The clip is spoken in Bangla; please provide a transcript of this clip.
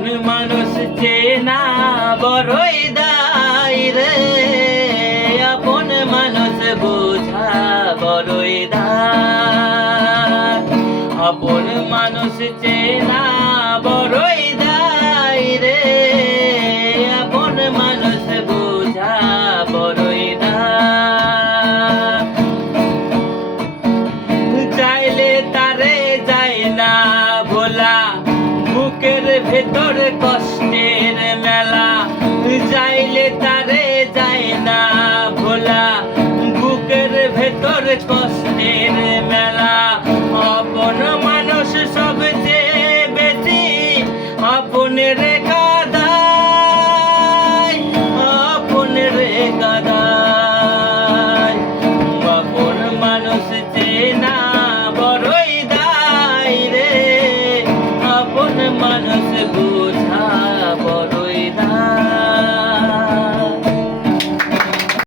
আপন মানুষ চেনা বড়ই দায় রে, আপন মানুষ বোঝা বড়ই দায়। আপন মানুষ চেনা বড়ই দায় রে, আপন মানুষ বোঝা বড়ই দায়। চাইলে তারে যায় না ভোলা, বুকের ভেতর কষ্টের মেলা। চাইলে তারে যায় না ভোলা, বুকের ভেতর কষ্টের মেলা। আপন মানুষ সবচেয়ে বেশি আপনের